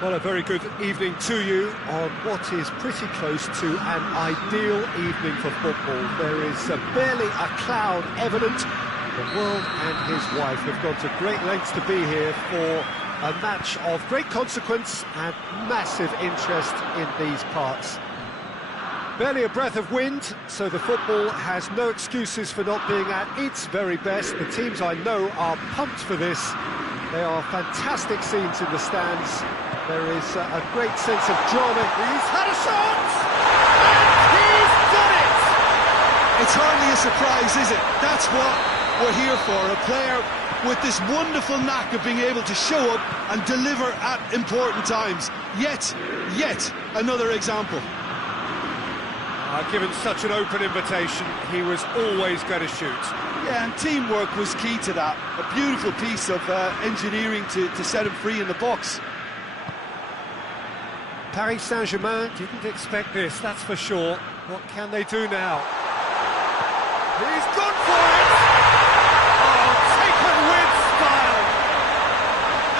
Well, a very good evening to you on what is pretty close to an ideal evening for football. There is barely a cloud evident. The world and his wife have gone to great lengths to be here for a match of great consequence and massive interest in these parts. Barely a breath of wind, so the football has no excuses for not being at its very best. The teams I know are pumped for this. They are fantastic scenes in the stands. There is a great sense of drama. He's had a shot! And he's done it! It's hardly a surprise, is it? That's what we're here for. A player with this wonderful knack of being able to show up and deliver at important times. Yet another example. Given such an open invitation, he was always going to shoot. Yeah, and teamwork was key to that. A beautiful piece of engineering to set him free in the box. Paris Saint-Germain didn't expect this, that's for sure. What can they do now? He's gone for it! Oh, taken with style!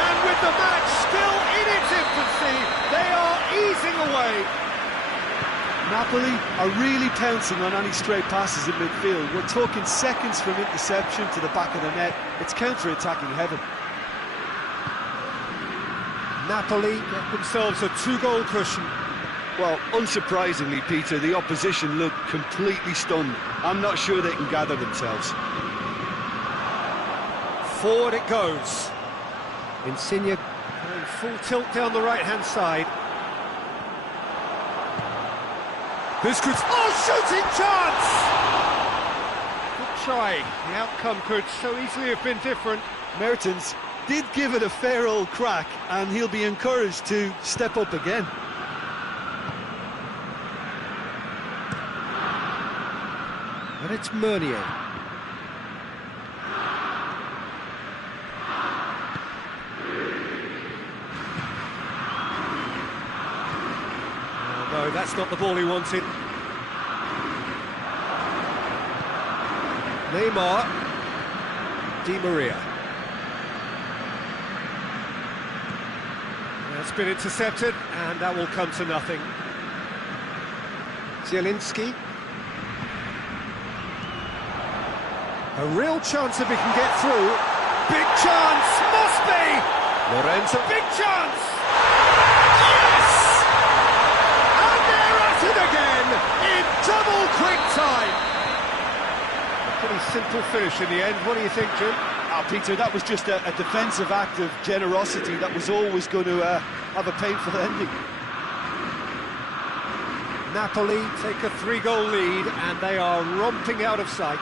And with the match still in its infancy, they are easing away. Napoli are really pouncing on any stray passes in midfield. We're talking seconds from interception to the back of the net. It's counter-attacking heaven. Napoli get themselves a 2-goal cushion. Well, unsurprisingly, Peter, the opposition look completely stunned. I'm not sure they can gather themselves. Forward it goes. Insigne going full tilt down the right-hand side. This could... Oh, shooting chance! Good try. The outcome could so easily have been different. Mertens did give it a fair old crack, and he'll be encouraged to step up again. And it's Meunier. Oh, no, that's not the ball he wanted. Neymar. Di Maria. That's been intercepted, and that will come to nothing. Zielinski. A real chance if he can get through. Big chance, must be! Lorenzo, big chance! Yes! And they're at it again, in double quick time! A pretty simple finish in the end, what do you think, Jim? Peter, that was just a defensive act of generosity that was always going to have a painful ending. Napoli take a 3-goal lead, and they are romping out of sight.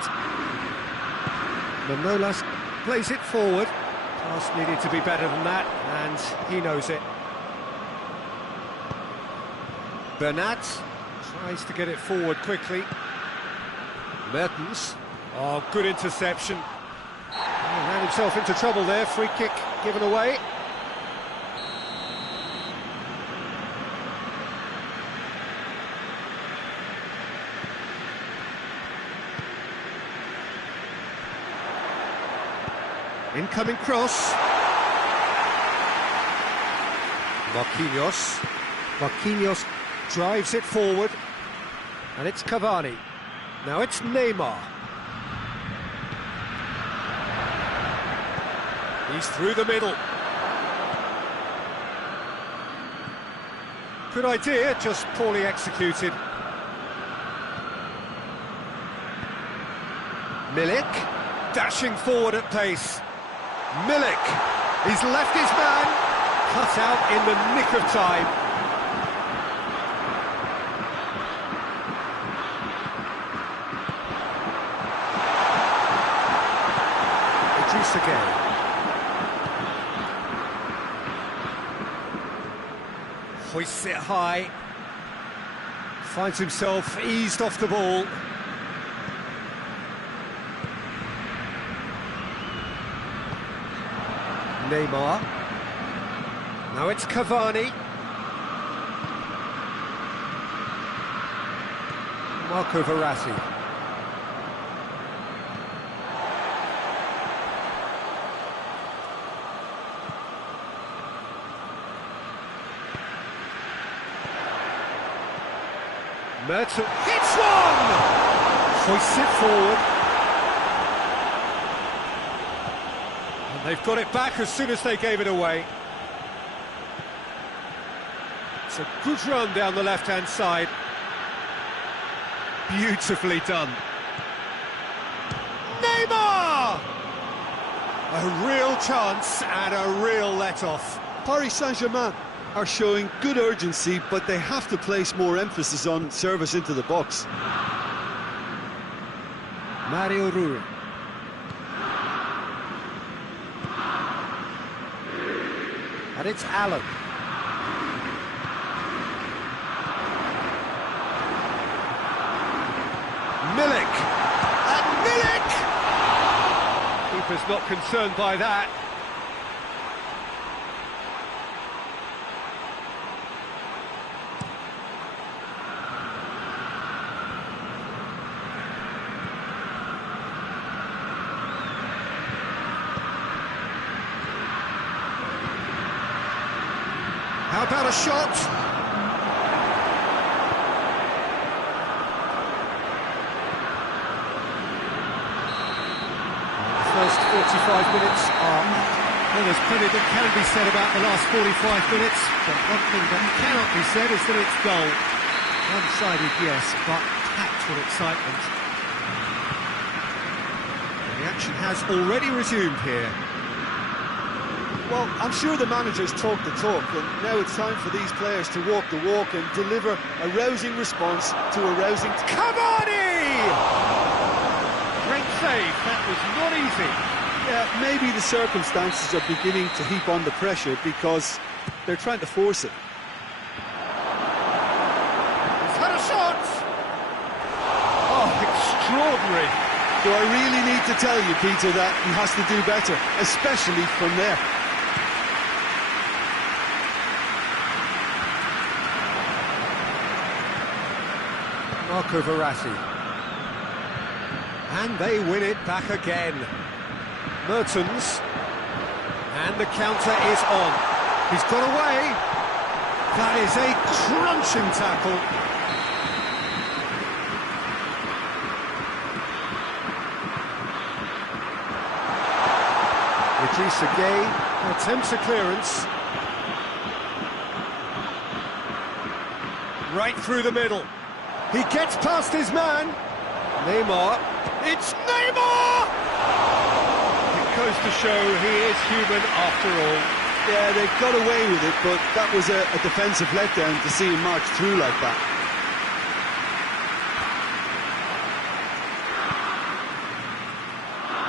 Manolas plays it forward. Pass needed to be better than that, and he knows it. Bernat tries to get it forward quickly. Mertens. Oh, good interception. He ran himself into trouble there. Free kick given away. Incoming cross. Marquinhos. Marquinhos drives it forward. And it's Cavani. Now it's Neymar. He's through the middle. Good idea, just poorly executed. Milik, dashing forward at pace. Milik, he's left his man, cut out in the nick of time. Idris again. Hoists it high, finds himself eased off the ball. Neymar. Now it's Cavani. Marco Verratti. Merton hits one! Hoists it forward. And they've got it back as soon as they gave it away. It's a good run down the left-hand side. Beautifully done. Neymar! A real chance and a real let-off. Paris Saint-Germain are showing good urgency, but they have to place more emphasis on service into the box. Mario Rui. And it's Allen. Milik! And Milik! Keeper's not concerned by that. How about a shot? The first 45 minutes are... Well, there's plenty that can be said about the last 45 minutes, but one thing that cannot be said is that it's dull. One-sided, yes, but packed with excitement. The action has already resumed here. Well, I'm sure the managers talk the talk, and now it's time for these players to walk the walk and deliver a rousing response to a rousing... Cavani! Great save, that was not easy. Yeah, maybe the circumstances are beginning to heap on the pressure because they're trying to force it. He's had a shot! Oh, extraordinary. Do I really need to tell you, Peter, that he has to do better, especially from there? Marco Verratti. And they win it back again. Mertens. And the counter is on. He's got away. That is a crunching tackle. Idrissa Gueye attempts a clearance. Right through the middle. He gets past his man. Neymar. It's Neymar! It goes to show he is human after all. Yeah, they got away with it, but that was a defensive letdown to see him march through like that.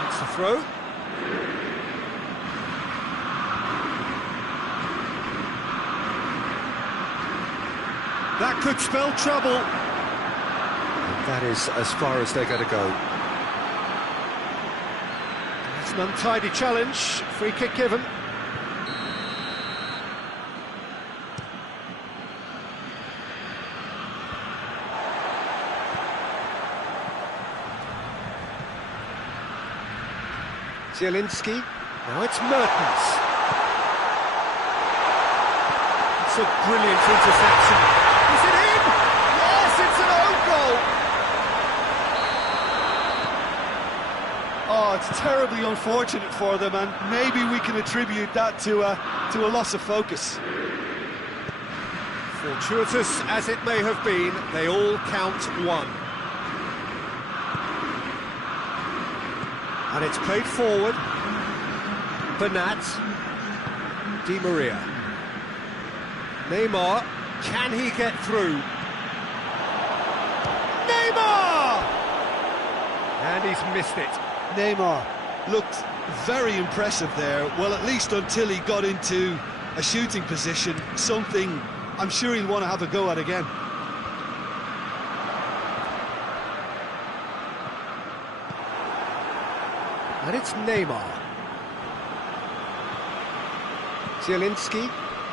That's the throw. That could spell trouble. That is as far as they're going to go. That's an untidy challenge. Free kick given. Zielinski. Now it's Mertens. It's a brilliant interception. Is it in? Yes, it's an own goal. Oh, it's terribly unfortunate for them, and maybe we can attribute that to a loss of focus. Fortuitous as it may have been, they all count one. And it's played forward. Bernat. Di Maria. Neymar. Can he get through? Neymar! And he's missed it. Neymar looked very impressive there, well, at least until he got into a shooting position, something I'm sure he'll want to have a go at again. And it's Neymar. Zielinski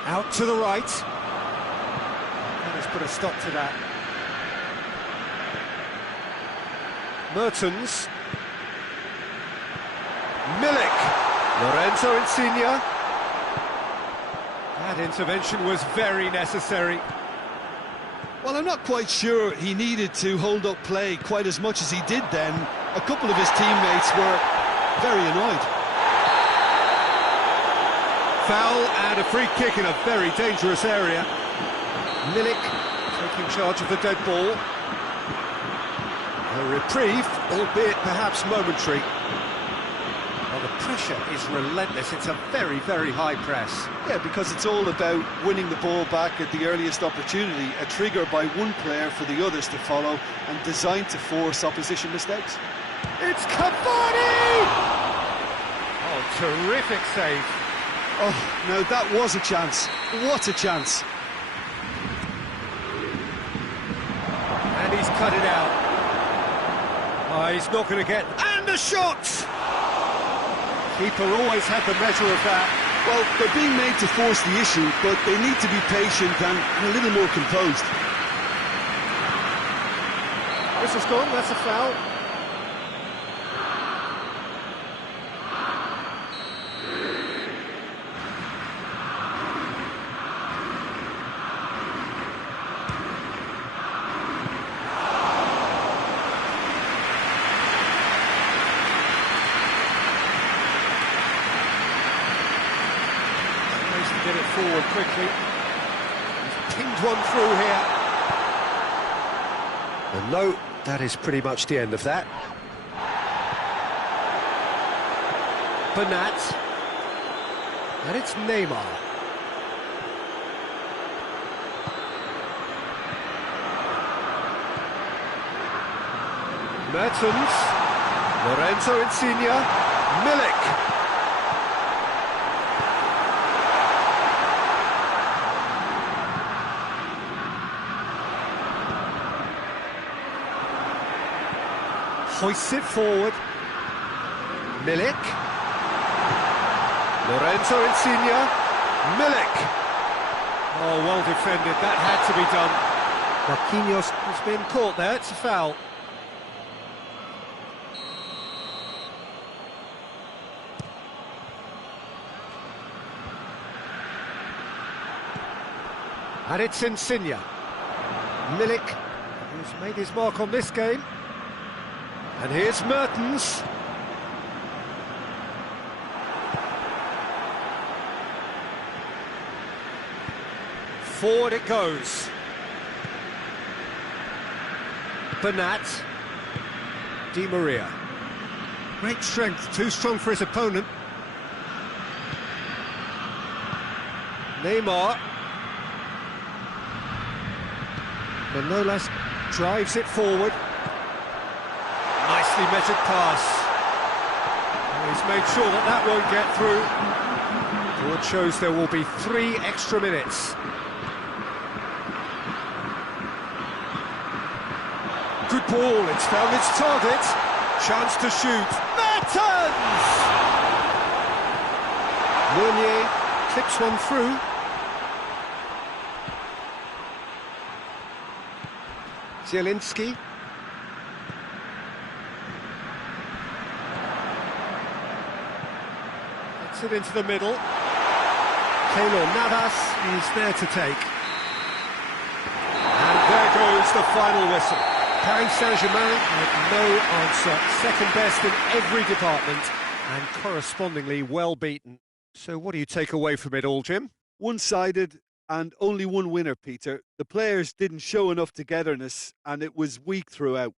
out to the right. And he's put a stop to that. Mertens. Milik. Lorenzo Insigne. That intervention was very necessary. Well, I'm not quite sure he needed to hold up play quite as much as he did then. A couple of his teammates were very annoyed. Foul and a free kick in a very dangerous area. Milik taking charge of the dead ball. A reprieve, albeit perhaps momentary. Well, the pressure is relentless. It's a very, very high press. Yeah, because it's all about winning the ball back at the earliest opportunity, a trigger by one player for the others to follow, and designed to force opposition mistakes. It's Cavani! Oh, terrific save. Oh, now that was a chance. What a chance. And he's cut it out. Oh, he's not going to get... And the shot! Keeper always had the measure of that. Well, they're being made to force the issue, but they need to be patient and a little more composed. This is gone, that's a foul. Get it forward quickly. He's pinged one through here. And no, that is pretty much the end of that. Bernat. And it's Neymar. Mertens. Lorenzo Insigne. Milik. Hoists it forward. Milik. Lorenzo Insigne. Milik. Oh, well defended. That had to be done. Marquinhos has been caught there. It's a foul. And it's Insigne. Milik, who's made his mark on this game. And here's Mertens. Forward it goes. Bernat. Di Maria. Great strength, too strong for his opponent. Neymar. Manolas drives it forward. Nicely measured pass. And he's made sure that that won't get through. Board shows there will be 3 extra minutes. Good ball, it's found its target. Chance to shoot. Mertens! Meunier clips one through. Zielinski. Gets it into the middle. Keylor Navas is there to take. And there goes the final whistle. Paris Saint-Germain had no answer. Second best in every department and correspondingly well beaten. So what do you take away from it all, Jim? One-sided and only one winner, Peter. The players didn't show enough togetherness and it was weak throughout.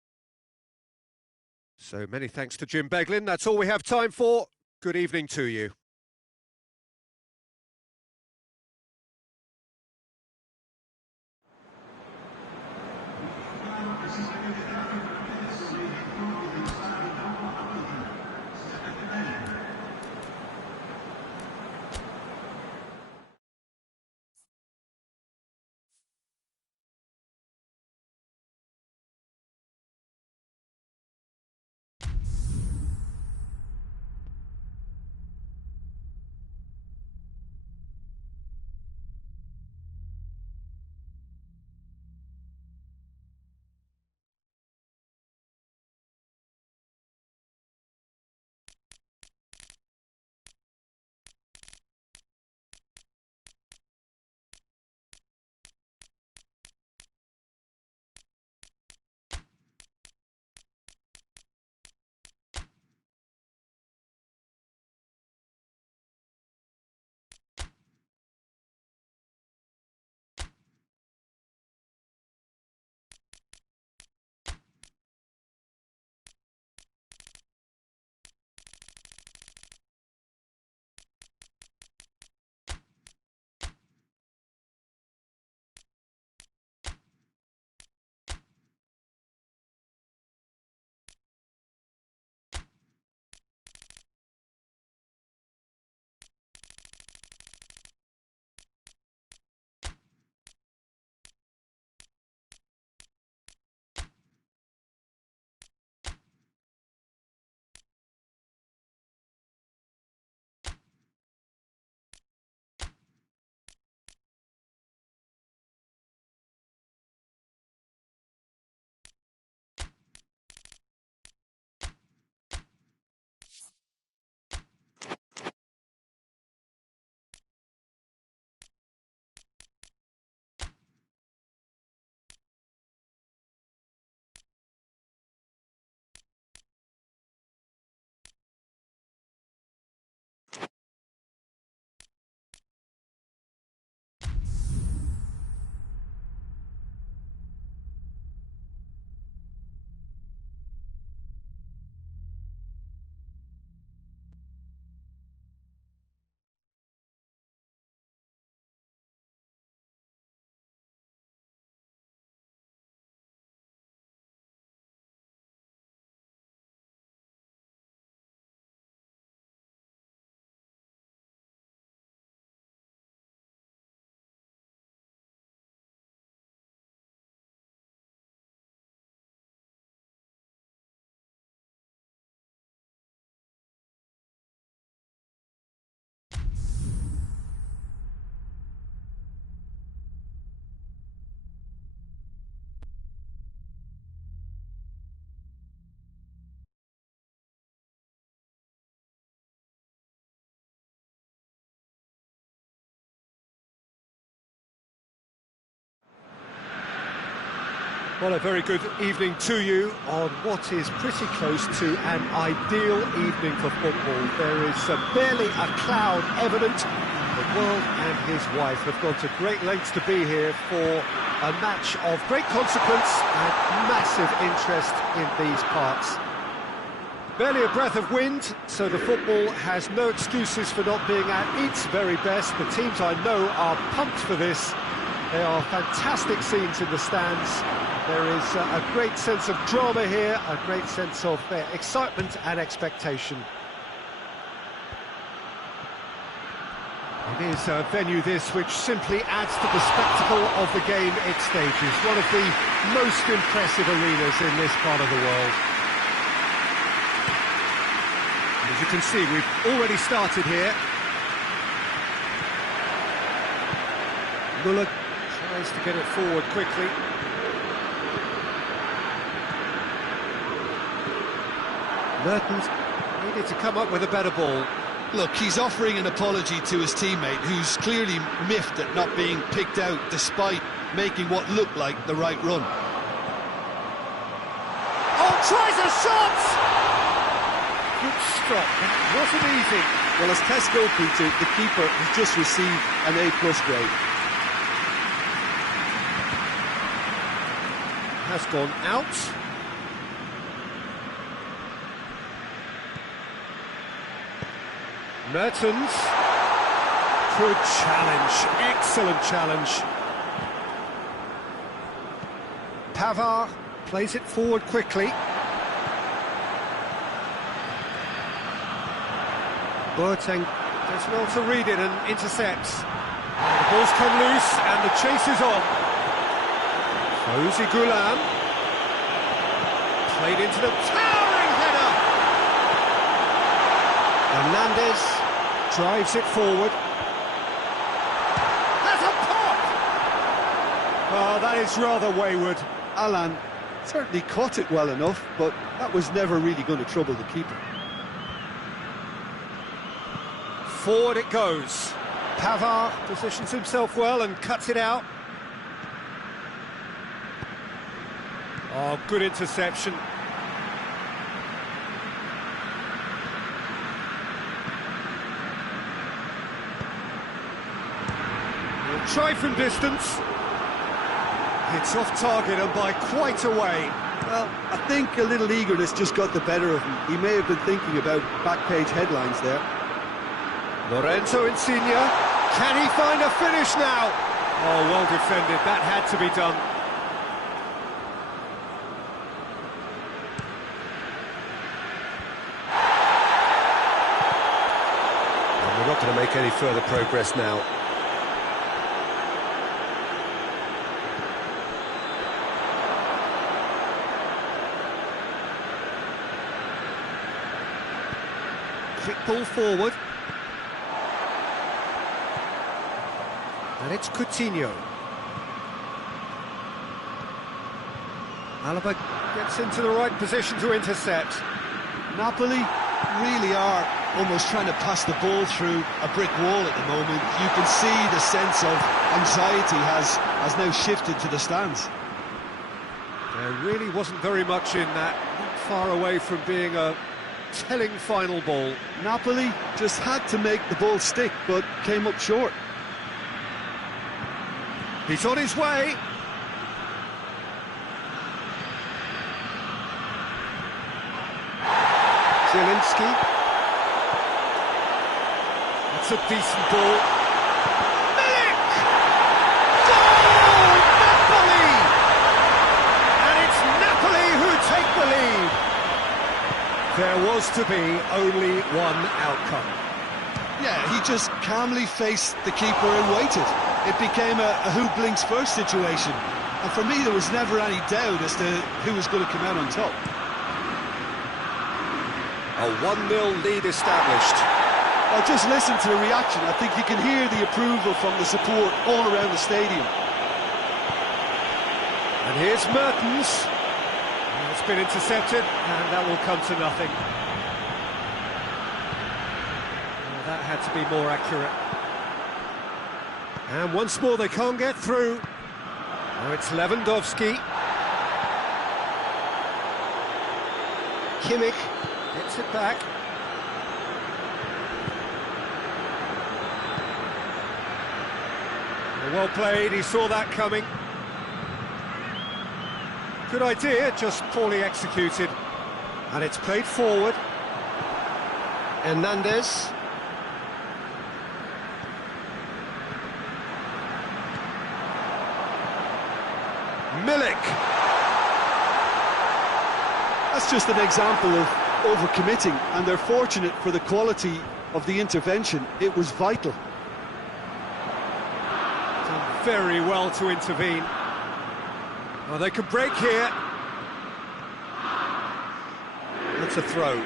So many thanks to Jim Beglin. That's all we have time for. Good evening to you. Well, a very good evening to you on what is pretty close to an ideal evening for football. There is barely a cloud evident. The world and his wife have gone to great lengths to be here for a match of great consequence and massive interest in these parts. Barely a breath of wind, so the football has no excuses for not being at its very best. The teams I know are pumped for this. There are fantastic scenes in the stands. There is a great sense of drama here, a great sense of excitement and expectation. It is a venue this which simply adds to the spectacle of the game it stages. One of the most impressive arenas in this part of the world. As you can see, we've already started here. Muller tries to get it forward quickly. Mertens needed to come up with a better ball. Look, he's offering an apology to his teammate, who's clearly miffed at not being picked out despite making what looked like the right run. Oh, tries a shot! Good stop, that wasn't easy. Well, as test goalkeeper, the keeper has just received an A+ grade. Has gone out. Mertens. Good challenge, excellent challenge. Pavard plays it forward quickly. Boateng does well to read it and intercepts. The ball's come loose and the chase is on. Fawzi Ghulam. Played into the towering header. Hernandez drives it forward. Has a pop! Oh, that is rather wayward. Alan certainly caught it well enough, but that was never really going to trouble the keeper. Forward it goes. Pavard positions himself well and cuts it out. Oh, good interception. He'll try from distance. It's off target and by quite a way. Well, I think a little eagerness just got the better of him. He may have been thinking about back-page headlines there. Lorenzo Insigne, can he find a finish now? Oh, well defended, that had to be done. And we're not going to make any further progress now. Quick ball forward. And it's Coutinho. Alaba gets into the right position to intercept. Napoli really are almost trying to pass the ball through a brick wall at the moment. You can see the sense of anxiety has now shifted to the stands. There really wasn't very much in that, not far away from being a telling final ball. Napoli just had to make the ball stick, but came up short. He's on his way. Zielinski. That's a decent ball. Milik! Goal! Napoli! And it's Napoli who take the lead. There was to be only one outcome. Yeah, he just calmly faced the keeper and waited. It became a who blinks first situation. And for me, there was never any doubt as to who was going to come out on top. A 1-0 lead established. Well, just listen to the reaction. I think you can hear the approval from the support all around the stadium. And here's Mertens. It's been intercepted, and that will come to nothing. Well, that had to be more accurate. And once more they can't get through. Now it's Lewandowski. Kimmich gets it back. Well played, he saw that coming. Good idea, just poorly executed. And it's played forward. Hernandez. Milik. That's just an example of overcommitting, and they're fortunate for the quality of the intervention. It was vital. Done very well to intervene. Well, they could break here. That's a throw.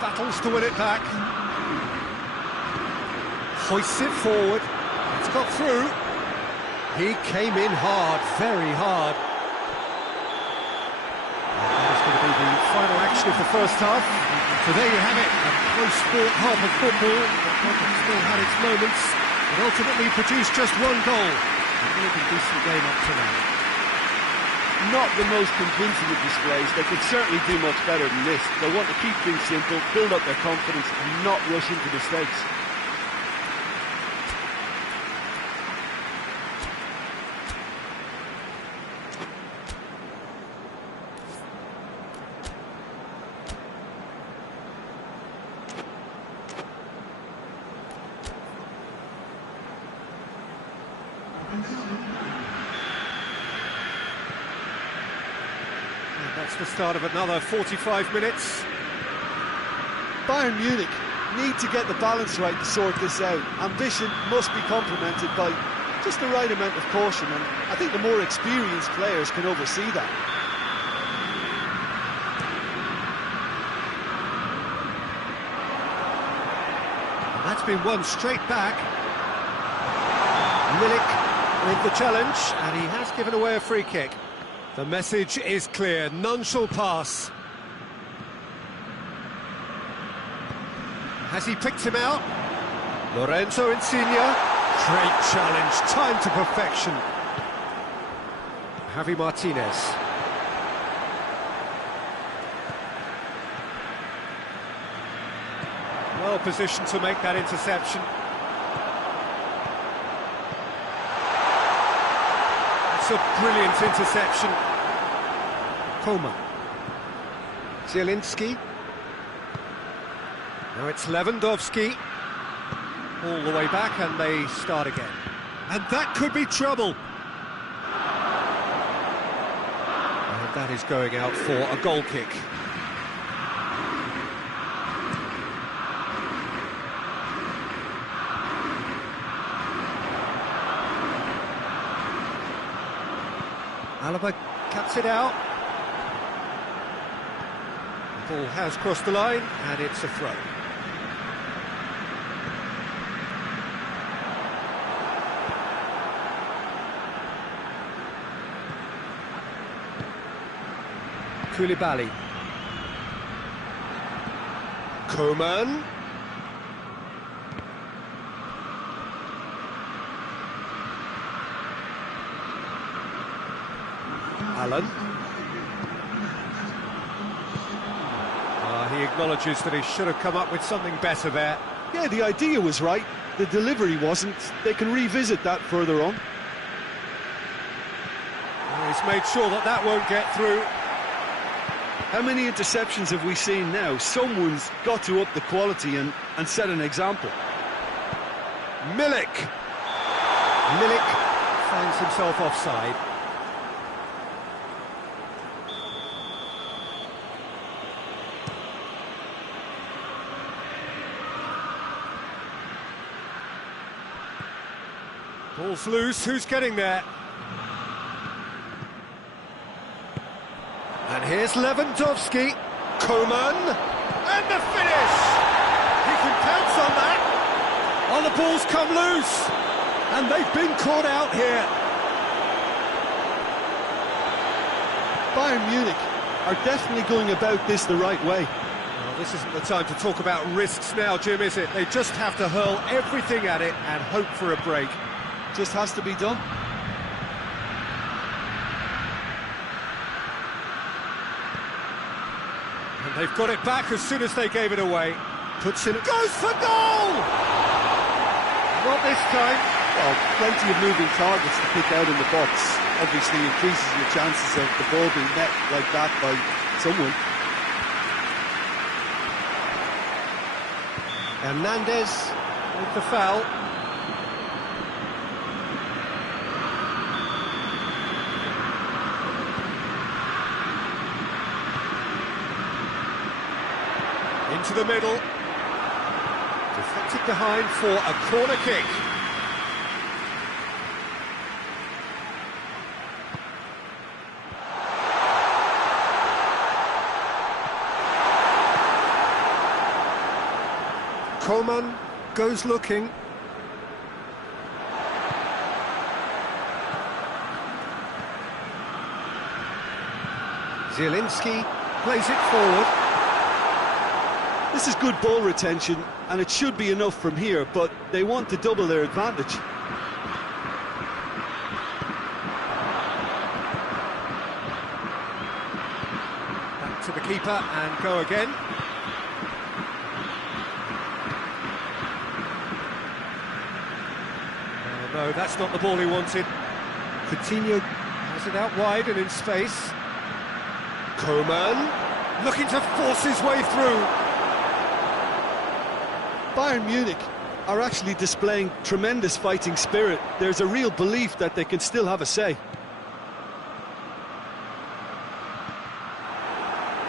Battles to win it back. Hoists it forward. It's got through. He came in hard, very hard. That is going to be the final action of the first half. So there you have it, a close-fought half of football. The project still had its moments, but ultimately produced just one goal. A really decent game up to now. Not the most convincing of displays. They could certainly do much better than this. They want to keep things simple, build up their confidence, and not rush into mistakes. That's the start of another 45 minutes. Bayern Munich need to get the balance right to sort this out. Ambition must be complemented by just the right amount of caution, and I think the more experienced players can oversee that. And that's been won straight back. Milik with the challenge, and he has given away a free kick. The message is clear, none shall pass. Has he picked him out? Lorenzo Insigne, great challenge, time to perfection. Javi Martinez. Well positioned to make that interception. It's a brilliant interception. Coman. Zielinski. Now it's Lewandowski. All the way back, and they start again. And that could be trouble. And that is going out for a goal kick. Alaba cuts it out. The ball has crossed the line, and it's a throw. Koulibaly. Coman. Allen. He acknowledges that he should have come up with something better there. Yeah, the idea was right, the delivery wasn't. They can revisit that further on. He's made sure that that won't get through. How many interceptions have we seen now? Someone's got to up the quality and set an example. Milik. Milik finds himself offside. Ball's loose, who's getting there? And here's Lewandowski. Coman. And the finish! He can pounce on that. Oh, the ball's come loose. And they've been caught out here. Bayern Munich are definitely going about this the right way. Well, this isn't the time to talk about risks now, Jim, is it? They just have to hurl everything at it and hope for a break. Just has to be done. They've got it back as soon as they gave it away. Puts in, goes for goal! Not this time. Well, plenty of moving targets to pick out in the box. Obviously increases your chances of the ball being met like that by someone. Hernandez with the foul. Into the middle. Deflected behind for a corner kick. Coman goes looking. Zielinski plays it forward. This is good ball retention, and it should be enough from here, but they want to double their advantage. Back to the keeper and go again. Oh, no, that's not the ball he wanted. Coutinho has it out wide and in space. Coman looking to force his way through. Bayern Munich are actually displaying tremendous fighting spirit. There's a real belief that they can still have a say.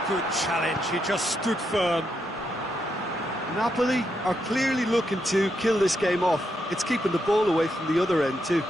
Good challenge, he just stood firm. Napoli are clearly looking to kill this game off. It's keeping the ball away from the other end too.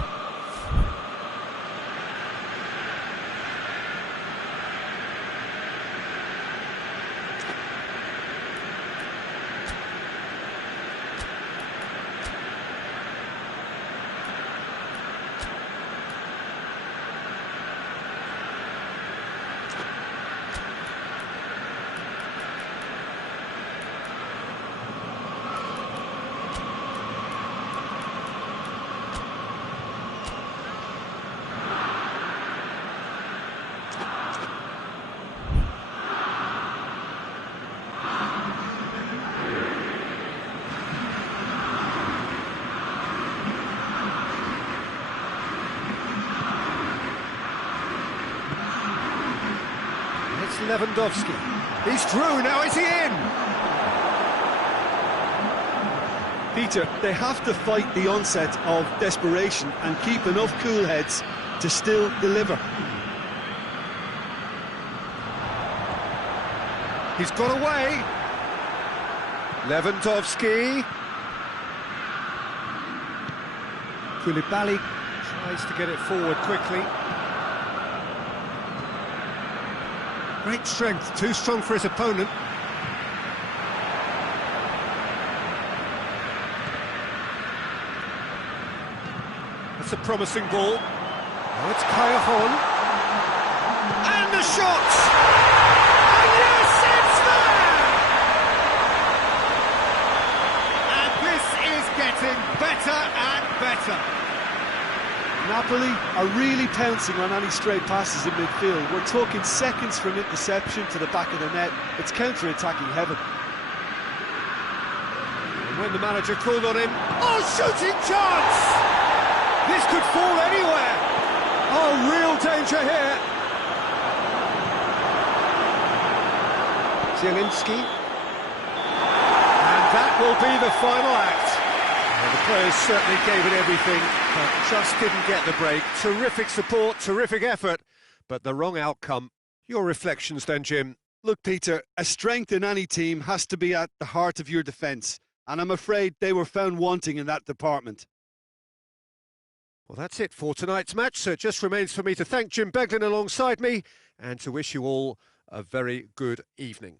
Lewandowski. He's through, now is he in? Peter, they have to fight the onset of desperation and keep enough cool heads to still deliver. He's got away. Lewandowski. Koulibaly tries to get it forward quickly. Great strength, too strong for his opponent. That's a promising ball. Now it's Callejon. And the shot! And yes, it's there! And this is getting better and better. Napoli are really pouncing on any stray passes in midfield. We're talking seconds from interception to the back of the net. It's counter-attacking heaven. And when the manager called on him, oh, shooting chance! This could fall anywhere. Oh, real danger here. Zielinski. And that will be the final act. Well, the players certainly gave it everything, but just didn't get the break. Terrific support, terrific effort, but the wrong outcome. Your reflections then, Jim? Look, Peter, a strength in any team has to be at the heart of your defence, and I'm afraid they were found wanting in that department. Well, that's it for tonight's match, so it just remains for me to thank Jim Beglin alongside me and to wish you all a very good evening.